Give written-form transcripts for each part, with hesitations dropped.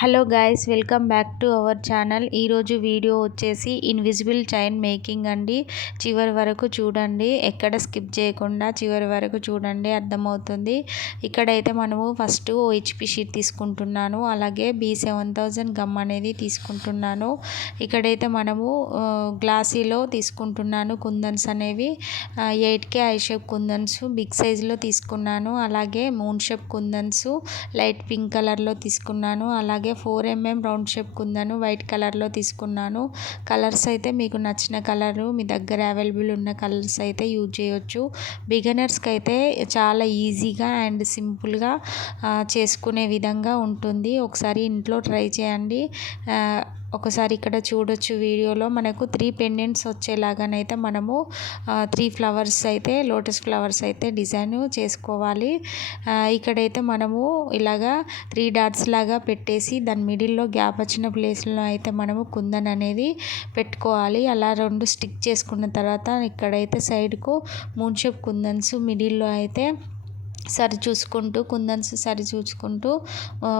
Hello guys, welcome back to our channel. ఈరోజు video వచ్చేసి invisible chain making అండి. చివరి వరకు చూడండి, ఎక్కడ స్కిప్ చేయకుండా చివరి వరకు చూడండి, అర్థమవుతుంది. ఇక్కడైతే మనము ఫస్ట్ ఓహెచ్పి షీట్ తీసుకుంటున్నాను, అలాగే B7000 గమ్ అనేది తీసుకుంటున్నాను. ఇక్కడైతే మనము గ్లాసీలో తీసుకుంటున్నాను కుందన్స్ అనేవి. 8K I shape kundans big సైజులో తీసుకున్నాను, అలాగే మూన్ షేప్ కుందన్స్ లైట్ పింక్ కలర్లో తీసుకున్నాను, అలాగే 4mm రౌండ్ షేప్ కుందను వైట్ కలర్లో తీసుకున్నాను. కలర్స్ అయితే మీకు నచ్చిన కలరు, మీ దగ్గర అవైలబుల్ ఉన్న కలర్స్ అయితే యూజ్ చేయొచ్చు. బిగినర్స్కి అయితే చాలా ఈజీగా అండ్ సింపుల్గా చేసుకునే విధంగా ఉంటుంది. ఒకసారి ఇంట్లో ట్రై చేయండి. ఒకసారి ఇక్కడ చూడొచ్చు వీడియోలో మనకు 3 పెండెంట్స్ వచ్చేలాగానైతే మనము 3 ఫ్లవర్స్ అయితే లోటస్ ఫ్లవర్స్ అయితే డిజైన్ చేసుకోవాలి. ఇక్కడైతే మనము ఇలాగా 3 డాట్స్ లాగా పెట్టేసి దాని మిడిల్లో గ్యాప్ వచ్చిన ప్లేస్లో అయితే మనము కుందన్ అనేది పెట్టుకోవాలి. అలా 2 స్టిక్ చేసుకున్న తర్వాత ఇక్కడైతే సైడ్కు మూన్ షేప్ కుందన్స్ మిడిల్లో అయితే సరి చూసుకుంటూ కుందన్స్ సరి చూసుకుంటూ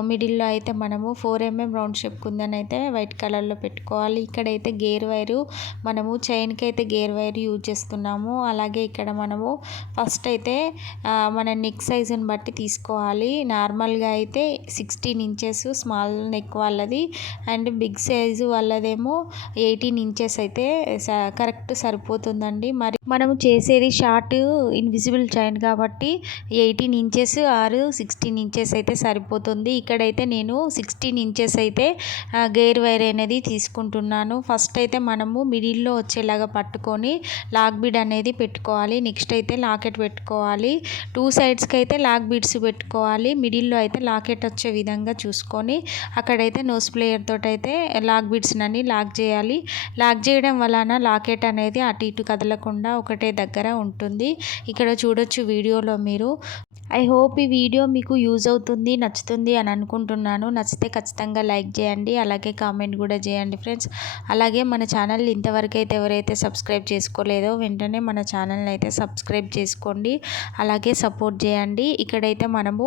మిడిల్లో అయితే మనము 4mm రౌండ్ షేప్ కుందన్ అయితే వైట్ కలర్లో పెట్టుకోవాలి. ఇక్కడైతే గేర్ వైరు మనము చైన్కి అయితే గేర్ వైర్ యూజ్ చేస్తున్నాము. అలాగే ఇక్కడ మనము ఫస్ట్ అయితే మన నెక్ సైజుని బట్టి తీసుకోవాలి. నార్మల్గా అయితే 16 ఇంచెస్ స్మాల్ నెక్ వాళ్ళది, అండ్ బిగ్ సైజు వాళ్ళదేమో 18 ఇంచెస్ అయితే కరెక్ట్ సరిపోతుందండి. మరి మనము చేసేది షార్ట్ ఇన్విజిబుల్ చైన్ కాబట్టి 18 ఇంచెస్ ఆర్ 16 ఇంచెస్ అయితే సరిపోతుంది. ఇక్కడైతే నేను 16 ఇంచెస్ అయితే గేర్ వైర్ అనేది తీసుకుంటున్నాను. ఫస్ట్ అయితే మనము మిడిల్లో వచ్చేలాగా పట్టుకొని లాక్ బీడ్ అనేది పెట్టుకోవాలి. నెక్స్ట్ అయితే లాకెట్ పెట్టుకోవాలి. 2 సైడ్స్కి అయితే లాక్ బీడ్స్ పెట్టుకోవాలి. మిడిల్లో అయితే లాకెట్ వచ్చే విధంగా చూసుకొని అక్కడైతే నోస్ ప్లేయర్ తోటి అయితే లాక్ బీడ్స్ అన్ని లాక్ చేయాలి. లాక్ చేయడం వలన లాకెట్ అనేది అటు ఇటు కదలకుండా ఒకటే దగ్గర ఉంటుంది. ఇక్కడ చూడొచ్చు వీడియోలో మీరు. ఐ హోప్ ఈ వీడియో మీకు యూజ్ అవుతుంది, నచ్చుతుంది అని అనుకుంటున్నాను. నచ్చితే ఖచ్చితంగా లైక్ చేయండి, అలాగే కామెంట్ కూడా చేయండి ఫ్రెండ్స్. అలాగే మన ఛానల్ ఇంతవరకు అయితే ఎవరైతే సబ్స్క్రైబ్ చేసుకోలేదో వెంటనే మన ఛానల్ని అయితే సబ్స్క్రైబ్ చేసుకోండి, అలాగే సపోర్ట్ చేయండి. ఇక్కడైతే మనము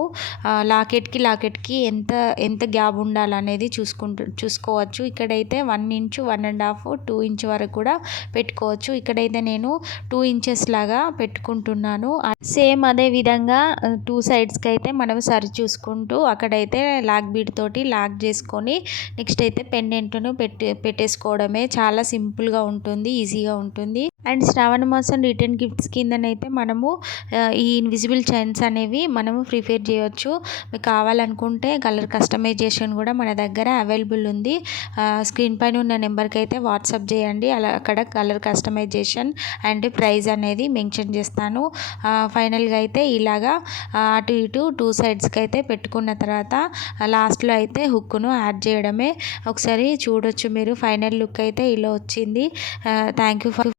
లాకెట్కి ఎంత గ్యాప్ ఉండాలనేది చూసుకోవచ్చు. ఇక్కడైతే 1 ఇంచు 1.5 2 ఇంచ్ వరకు కూడా పెట్టుకోవచ్చు. ఇక్కడైతే నేను 2 ఇంచెస్ లాగా పెట్టుకుంటున్నాను. సేమ్ అదే విధంగా 2 సైడ్స్కి అయితే మనం సరి చూసుకుంటూ అక్కడైతే లాక్ బీడ్ తోటి లాక్ చేసుకొని నెక్స్ట్ అయితే పెండెంట్ను పెట్టేసుకోవడమే. చాలా సింపుల్గా ఉంటుంది, ఈజీగా ఉంటుంది. అండ్ శ్రావణ మాసం రిటర్న్ గిఫ్ట్స్ కిందనైతే మనము ఈ ఇన్విజిబుల్ చైన్స్ అనేవి మనము ప్రిపేర్ చేయవచ్చు. మీకు కావాలనుకుంటే కలర్ కస్టమైజేషన్ కూడా మన దగ్గర అవైలబుల్ ఉంది. స్క్రీన్ పైన ఉన్న నెంబర్కి అయితే వాట్సాప్ చేయండి, అలా అక్కడ కలర్ కస్టమైజేషన్ అండ్ ప్రైస్ అనేది మెన్షన్ చేస్తాను. ఫైనల్గా అయితే ఇలాగా అటు ఇటు 2 సైడ్స్కి అయితే పెట్టుకున్న తర్వాత లాస్ట్లో అయితే హుక్ను యాడ్ చేయడమే. ఒకసారి చూడొచ్చు మీరు. ఫైనల్ లుక్ అయితే ఇలా వచ్చింది. Thank you for